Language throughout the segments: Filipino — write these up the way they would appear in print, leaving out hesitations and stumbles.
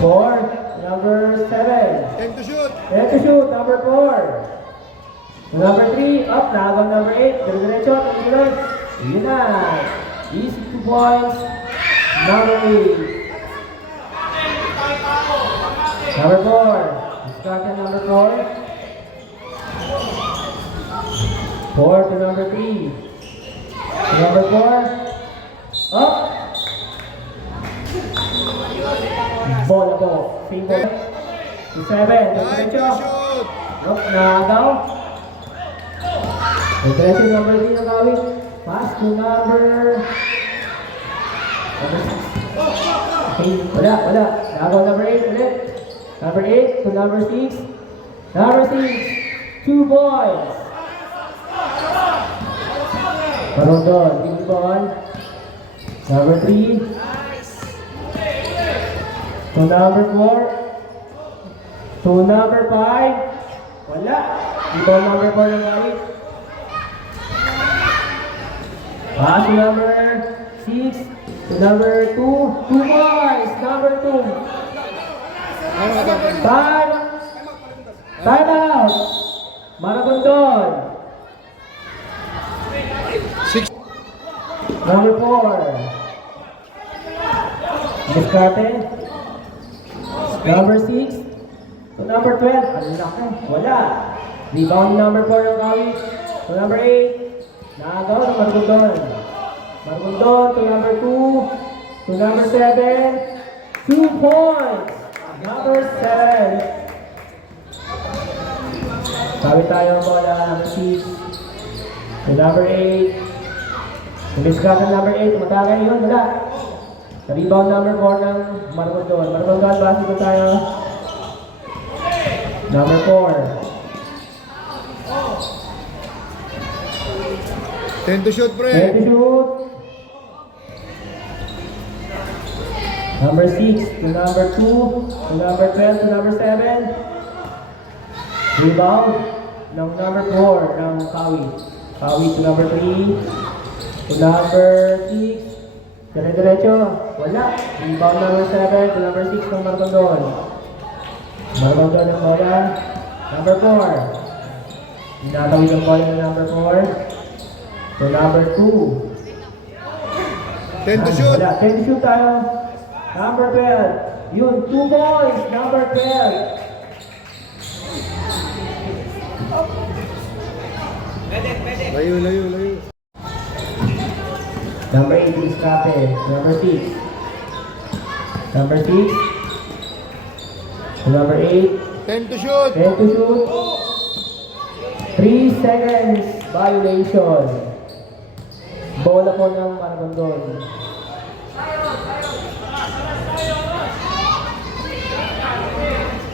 4, number 7. 10 to shoot. 10 to shoot, number 4. Number 3, up, nagaw number 8. Diretso, tumunod. Yun na. Easy 2 points. Number 8. Number 4. Distraction number 4. 4 to number 3. Number 4. Up. Bola po. Same ball. To 7. 9 to Diretso. shoot. Up, nagaw. Diretso number 3 na gawin. Pass to number 6. Okay, wala. Nagaw number 8 ulit. Number 8 to number 6. Number 6. 2 points. Marundon, big ball. Number 3. To number 4. To number 5. Wala. Big ball number 4 na gawin. Pass to number 6. To number 2. 2 points. Number 2. Time out. Maragondon. 6. Number 4. Discarte. Number 6. To number 12. Ang laki. Wala. Rebound number 4 yung kawit. To number 8. Nagaw ng Maragondon. Maragondon to number 2. To number 7. 2 points. Number 7. Kawit tayo ang bola. Number 6. To number 8. Discarte number 8. Matagay yun. Wala. Sa rebound number 4 ng Maragondon. Maragondon, basketball tayo. Number 4. 10 to shoot, pre. 10 to shoot. Number 6 to number 2 to number 12 to number 7. Rebound ng number 4 ng Kawi. Kawi to number 3 to number 6. Dire-diretso. Wala. Rebound number 7 to number 6 ng Maragondon. Maragondon ng bola. Number 4. Inatawid ang bola ng number 4. To number 2. 10 to shoot. Wala. 10 to shoot tayo. Number 12. Yun, 2 points. Number 12. Layo. Number 8 is Cape. Number 6. Number 6. Number 8. 10 to shoot. 10 to shoot. 3 seconds violation. Bola po ng Maragondon.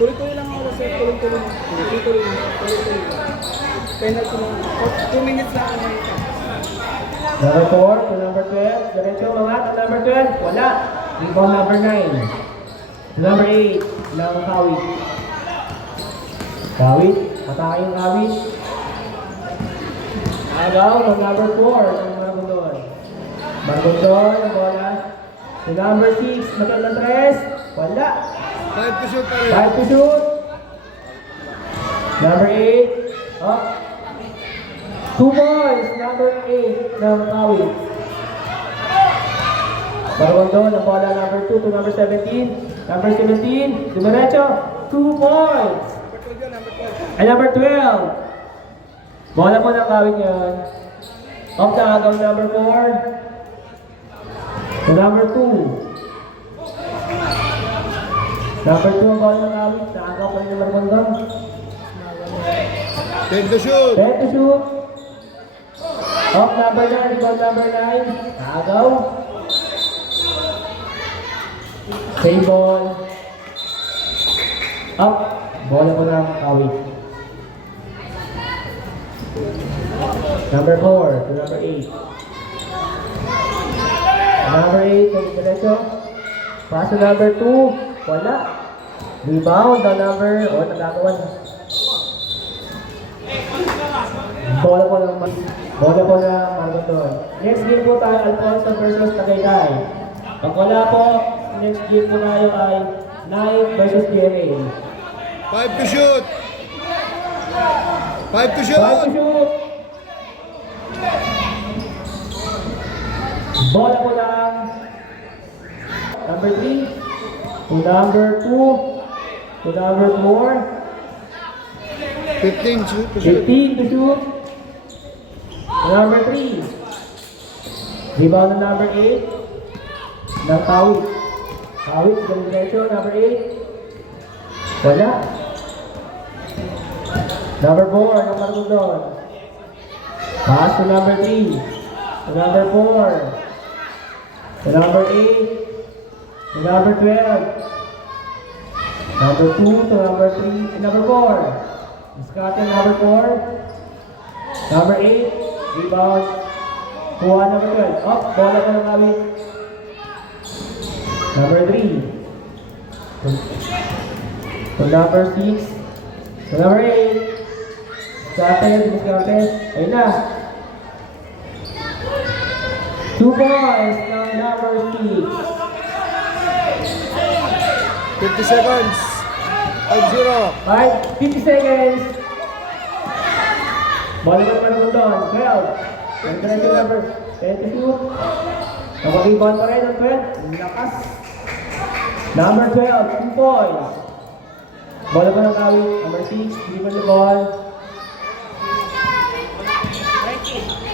Tuloy-tuloy lang ako sir, tuloy-tuloy. Penalty lang. 2 minutes lang ako ngayon. Number 4 to number 12. Diretso mga to number 12. Wala. Rebound number 9. To number 8. Ng Kawit. Kawit. Atake yung Kawit. Agaw to number 4 ng Maragondon. Maragondon. Ang bola. To number 6. Matol na 3. Wala. 5 to shoot, pre. 5 to shoot. Number 8. Up. 2 points. Number 8 ng Kawit. Maragondon. Ang bola number 2 to number 17. Number 17. Dumiretso. 2 points. Ay, number 12. Bola po ng Kawit yan. Up na agaw number 4. To number 2. Number 2 ang bola ng Kawit. Naagaw pa rin ng Maragondon. 10 to shoot. 10 to shoot. Up number 9. Rebound number 9. Naagaw. Same ball. Up. Bola po ng Kawit. Number 4 to number 8. Number 8, diretso. Pass to number 2. Wala. Rebound the number, nagagawan. Bola po ng Maragondon. Next game po tayo, Alfonso versus Tagaytay. Pag wala po, next game po tayo ay Knight versus GMA. 5 to shoot. 5 to 5 to shoot. shoot. Bola po lang. Number 3. To number 2. To number 4. 15 shoot to shoot. 15 to shoot. To number 3. Rebound na number 8. Ng Kawit. Kawit, galing diretso. Number 8. Wala. Number 4, ng Margondon. Pass to number 3. To number 4. To number 8. To number 12. Number 2 to number 3. And number 4. Scotty, number 4. Number 8. Rebound. Kuha number 12. Up, bola ko ng Kawit. Number 3. To number 6. To number 8. Discounted. Ayun na. 2 points ng number 6. 50 seconds. 5-0. 50 seconds. Bola ko pa naman doon. 12. Diretso number 22. Nakakibon pa rin ang 12. Lakas. Number 12. 2 points. Bola pa ng Kawit. Number 6. Hindi pa the ball.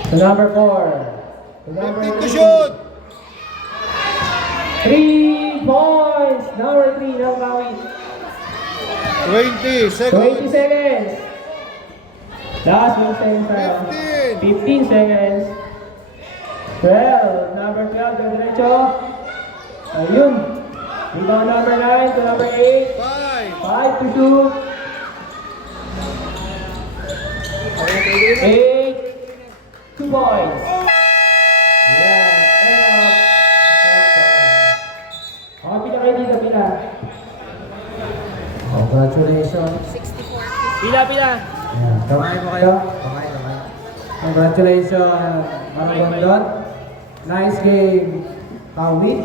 To number 4. To number 15 to 3. shoot. 3 points. Number 3 ng Kawit. 20 seconds. 20 seconds. Last 1 second tayo. 15 seconds. 12. Number 12. Ng diretso. Ayun. Rebound number 9 to number 8. 5 to shoot. 8. 2 points. Yeah. Oh, pila kayo dito, pila. Congratulations. Pila. Kamay mo kayo. Kamay. Congratulations, Maragondon. Nice game, Kawit.